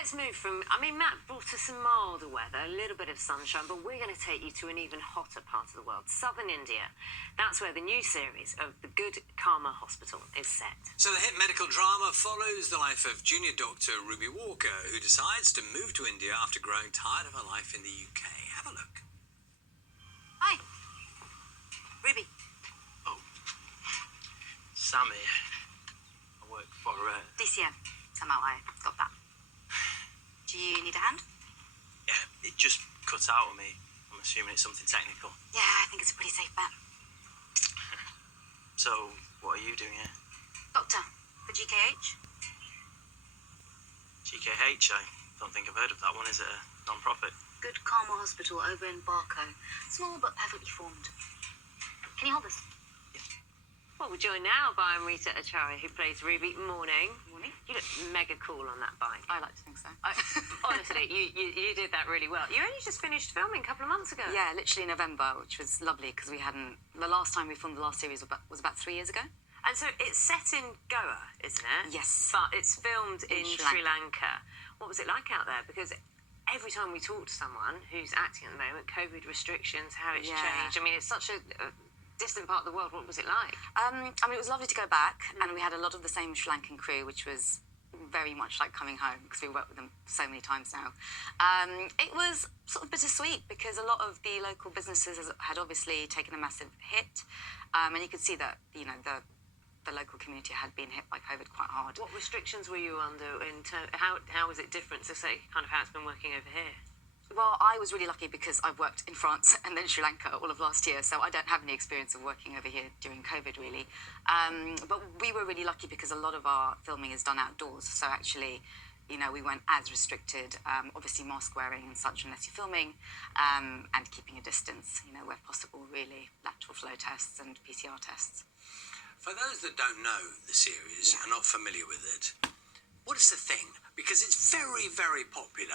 Let's move from, Matt brought us some milder weather, a little bit of sunshine, but we're going to take you to an even hotter part of the world, southern India. That's where the new series of The Good Karma Hospital is set. So the hit medical drama follows the life of junior doctor Ruby Walker, who decides to move to India after growing tired of her life in the UK. Have a look. Hi. Ruby. Oh. Sammy. I work for DCM. Somehow I got that. Do you need a hand? Yeah, it just cut out on me. I'm assuming it's something technical. Yeah, I think it's a pretty safe bet. So, what are you doing here? Doctor, for GKH? GKH? I don't think I've heard of that one. Is it a non-profit? Good Karma Hospital over in Barco. Small but perfectly formed. Can you hold this? Well, we're joined now by Amrita Acharia, who plays Ruby. Morning. Morning. You look mega cool on that bike. I like to think so. Honestly, you did that really well. You only just finished filming a couple of months ago. Yeah, literally in November, which was lovely because we hadn't... The last time we filmed the last series was about 3 years ago. And so it's set in Goa, isn't it? Yes. But it's filmed in Sri Lanka. What was it like out there? Because every time we talk to someone who's acting at the moment, COVID restrictions, how it's changed. It's such a distant part of the world. What was it like? It was lovely to go back, and we had a lot of the same Sri Lankan crew, which was very much like coming home because we worked with them so many times now. It was sort of bittersweet because a lot of the local businesses had obviously taken a massive hit, and you could see that the local community had been hit by COVID quite hard. What restrictions were you under? How was it different to say kind of how it's been working over here? Well, I was really lucky because I've worked in France and then Sri Lanka all of last year, so I don't have any experience of working over here during COVID, really. But we were really lucky because a lot of our filming is done outdoors, so actually, we weren't as restricted, obviously mask wearing and such unless you're filming, and keeping a distance, where possible, really, lateral flow tests and PCR tests. For those that don't know the series and are not familiar with it, what is the thing? Because it's very, very popular.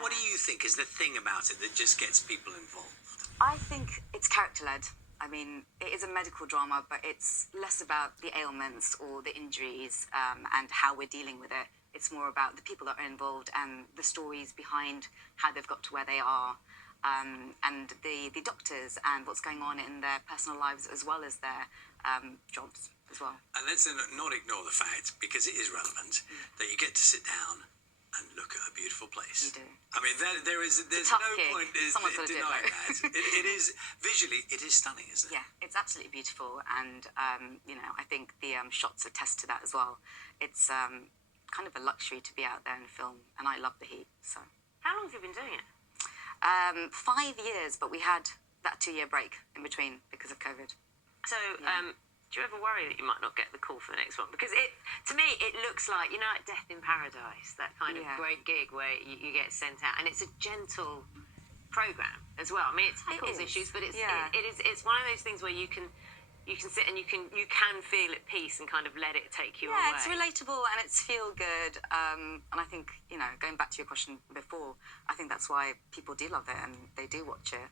What do you think is the thing about it that just gets people involved? I think it's character-led. It is a medical drama, but it's less about the ailments or the injuries and how we're dealing with it. It's more about the people that are involved and the stories behind how they've got to where they are, and the doctors and what's going on in their personal lives as well as their jobs as well. And let's not ignore the fact, because it is relevant, that you get to sit down and look at a beautiful place. You do. There's no point in denying that. It is, visually, it is stunning, isn't it? Yeah, it's absolutely beautiful, and, I think the shots attest to that as well. It's kind of a luxury to be out there and film, and I love the heat, so. How long have you been doing it? 5 years, but we had that 2-year break in between because of COVID. So, do you ever worry that you might not get the call for the next one? Because to me, it looks like, like Death in Paradise, that kind of great gig where you get sent out, and it's a gentle programme as well. It tackles issues, but it's one of those things where you can sit and you can feel at peace and kind of let it take you away. Yeah, it's relatable and it's feel good. And I think, going back to your question before, I think that's why people do love it and they do watch it.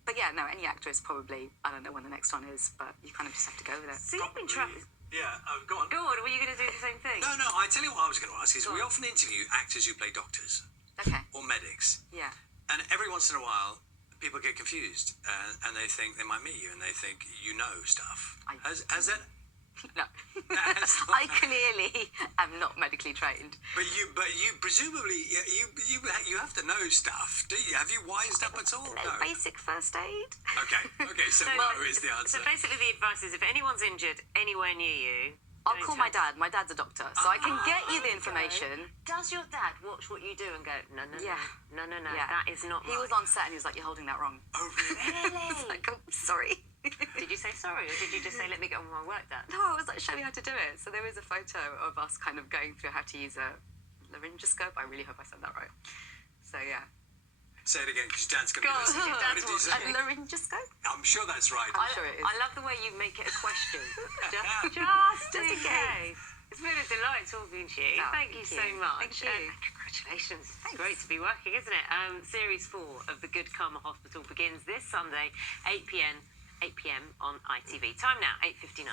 But yeah, no, any actor is probably, I don't know when the next one is, but you kind of just have to go with it. So you've been trying... Yeah, go on. Go on, were you going to do the same thing? No, I tell you what I was going to ask is, we often interview actors who play doctors. Okay. Or medics. Yeah. And every once in a while, people get confused, and they think they might meet you, and they think you know stuff. Has that... No. I clearly am not medically trained. But you presumably you have to know stuff, do you? Have you wised up at all? No. Basic first aid. Okay. So no is the answer. So basically, the advice is if anyone's injured anywhere near you, I'll call my dad. My dad's a doctor, so I can get you the information. Does your dad watch what you do and go, no, Yeah. that is not He right. was on set and he was like, you're holding that wrong. Oh, really? I was like, oh, sorry. Did you say sorry, or did you just say, let me get on with my work, Dad? No, I was like, show me how to do it. So there is a photo of us kind of going through how to use a laryngoscope. I really hope I said that right. So, yeah. Say it again, because your dad's going to be listening. Your dad's What did you say? A laryngoscope? I'm sure that's right. I'm sure it is. I love the way you make it a question. just in case. It's been a delight talking to you. Oh, thank you so much. Thank you. Congratulations. Thanks. It's great to be working, isn't it? Series 4 of The Good Karma Hospital begins this Sunday, 8 p.m. on ITV. Time now, 8:59.